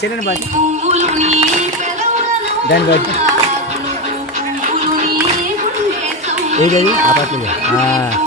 चलन बात दान बात आप हाँ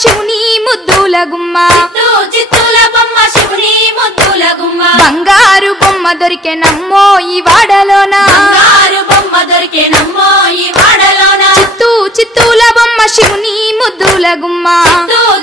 శివుని ముద్దుల గుమ్మ చిత్తూల బొమ్మ శివుని ముద్దుల గుమ్మ బంగారు బొమ్మ దొరికెనమ్మో ఈ వాడలోన బంగారు బొమ్మ దొరికెనమ్మో ఈ వాడలోన చిత్తూల బొమ్మ శివుని ముద్దుల గుమ్మ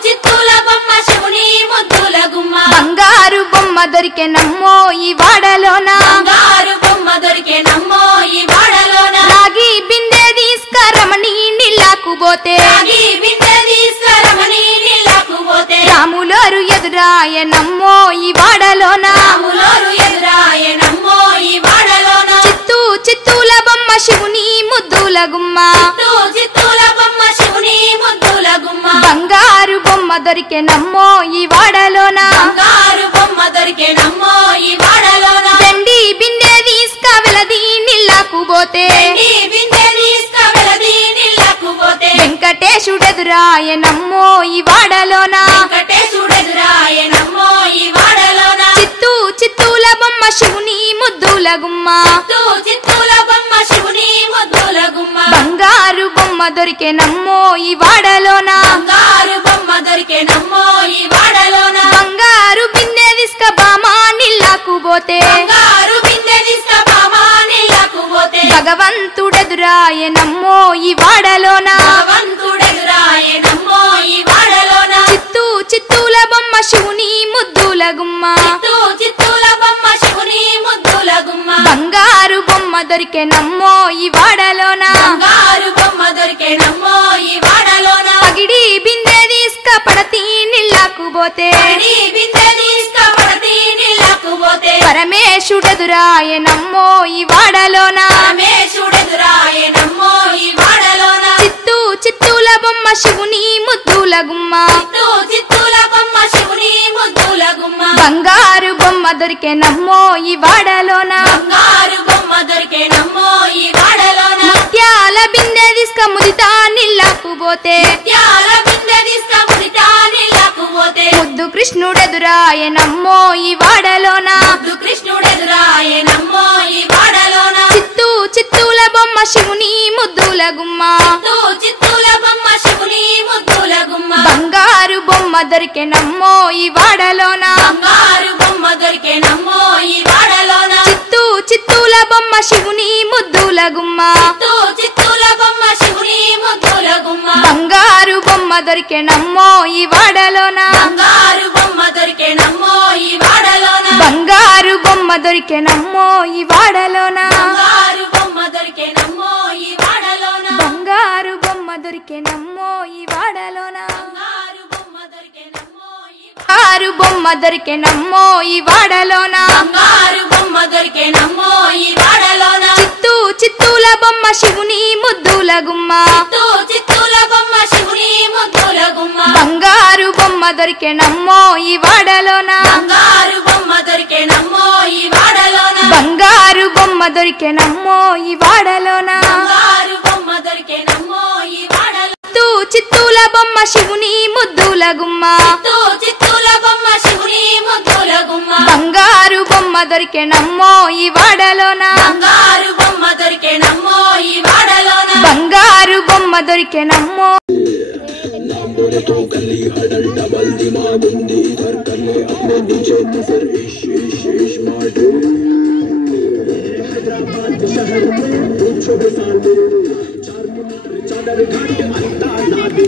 చిత్తూల బొమ్మ శివుని ముద్దుల గుమ్మ బంగారు బొమ్మ దొరికెనమ్మో ఈ వాడలోన బంగారు బొమ్మ దొరికెనమ్మో ఈ వాడలోన రాగి బిందె తీసుకరమని నీళ్ళకు పోతే రాగి బిందె తీసుకరమని నీళ్ళకు పోతే రాములోరు ఎదురాయనమ్మో ఈ వాడలోన రాములోరు ఎదురాయనమ్మో ఈ వాడలోన శివుని ముద్దుల గుమ్మ చిత్తూల బొమ్మ శివుని ముద్దుల గుమ్మ బంగారు బొమ్మ దొరికే నమ్మో ఈ వాడలోన బంగారు బొమ్మ దొరికే నమ్మో ఈ వాడలోన దండి బిందె తీసుక వెలది నీళ్ళకు పోతే బిందె తీసుక వెలది నీళ్ళకు పోతే వెంకటేశుడెదురాయ నమ్మో ఈ వాడలోన వెంకటేశుడెదురాయ నమ్మో ఈ వాడలోన చిత్తూల బొమ్మ శివుని ముద్దుల గుమ్మ చిత్తూల బొమ్మ శివుని ముద్దుల గుమ్మ బంగారు బొమ్మ దొరికే నమ్మో ఈ వాడలోన బంగారు బొమ్మ దొరికే నమ్మో ఈ వాడలోన బంగారు బిందె తీసుక బామా నీళ్ళకు పోతే బంగారు బిందె తీసుక బామా నీళ్ళకు పోతే భగవంతుడెదురాయ నమ్మో ఈ వాడలోన భగవంతుడెదురాయ నమ్మో ఈ వాడలోన చిత్తూల బొమ్మ శివుని ముద్దుల గుమ్మ చిత్తూల బొమ్మ శివుని ముద్దుల గుమ్మ బంగారు బొమ్మ దొరికే నమ్మో ఈ వాడలోన బంగారు బొమ్మ దొరికే నమ్మో ఈ వాడలోన పగిడి బిందె తీసుక పడతి నీళ్ళకు పోతే బిందె తీసుక పడతి నీళ్ళకు పోతే పరమేశుడెదురాయ నమ్మో ఈ వాడలోన పరమేశుడెదురాయ నమ్మో ఈ వాడలోన చిత్తూల బొమ్మ శివుని ముద్దుల గుమ్మ చిత్తూల బొమ్మ శివుని ముద్దుల గుమ్మ బంగారు బొమ్మ దొరికే నమ్మో ఈ వాడలోన బంగారు బొమ్మ దొరికే నమ్మో ఈ వాడలోన ముత్యాల బిందె తీసుక ముదితా నీళ్ళకు పోతే ముత్యాల బిందె తీసుక ముదితా నీళ్ళకు పోతే ముద్దు కృష్ణుడెదురాయ నమ్మో ఈ వాడలోన ముద్దు కృష్ణుడెదురాయ నమ్మో ఈ వాడలోన చిత్తూల బొమ్మ శివుని ముద్దుల గుమ్మ చిత్తూల బొమ్మ శివుని ముద్దుల గుమ్మ బంగారు బొమ్మ దొరికే నమ్మో ఈ వాడలోన బంగారు బొమ్మ దొరికే నమ్మో ఈ వాడలోన చిత్తూల బొమ్మ శివుని ముద్దుల గుమ్మ చిత్తూల బొమ్మ శివుని ముద్దుల గుమ్మ బంగారు బొమ్మ దొరికే నమ్మో ఈ వాడలోన బంగారు బొమ్మ దొరికే నమ్మో ఈ వాడలోన బంగారు బొమ్మ దొరికే నమ్మో ఈ వాడలోన బంగారు బొమ్మ దొరికే నమ్మో ఈ వాడలోన బంగారు బొమ్మ దొరికే నమ్మో ఈ వాడలోన బంగారు బొమ్మ దొరికే నమ్మో ఈ బంగారు బొమ్మ దొరికే నమ్మో ఈ వాడలోన బంగారు బొమ్మ దొరికే నమ్మో ఈ వాడలోన చిత్తూల బొమ్మ శివుని ముద్దుల గుమ్మ చిత్తూల బొమ్మ శివుని ముద్దుల గుమ్మ బంగారు బొమ్మ దొరికే నమ్మో ఈ వాడలోన బంగారు బొమ్మ దొరికే నమ్మో ఈ వాడలోన బంగారు బొమ్మ దొరికే నమ్మో ఈ వాడలోన బంగారు బొమ్మ దొరికే నమ్మో ఈ వాడలోన చిత్తూల బొమ్మ శివుని ముద్దుల గుమ్మ చిత్తూల బొమ్మ శివుని ముద్దుల గుమ్మ బంగారు బొమ్మ దొరికే నమ్మో ఈ వాడలోన బంగారు బొమ్మ దొరికే నమ్మో ఈ వాడలోన బంగారు బొమ్మ దొరికే నమ్మో तो गली हडल डबल दिमागुंदी इधर कर ले अपने नीचे नजर इश इश इश माडे हैदराबाद शहर में कुछ बेसाले चार मीनार चादर घाट अंता नादे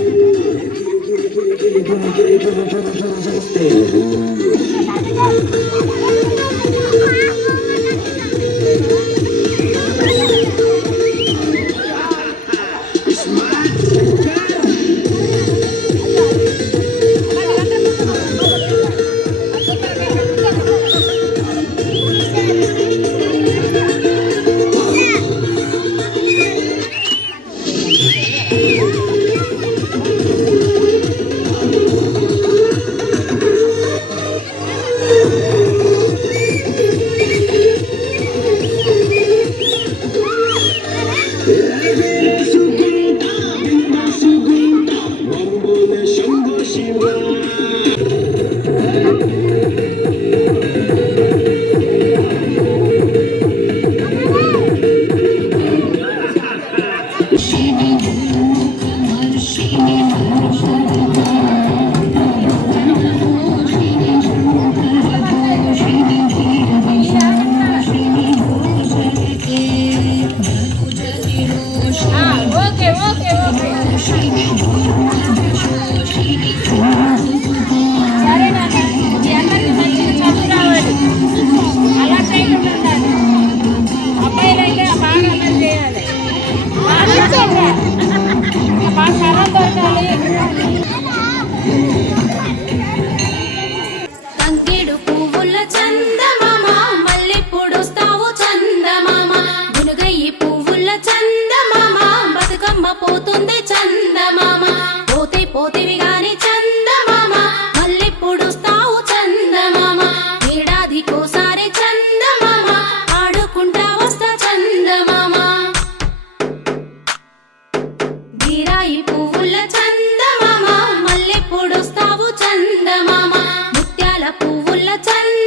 చల్ల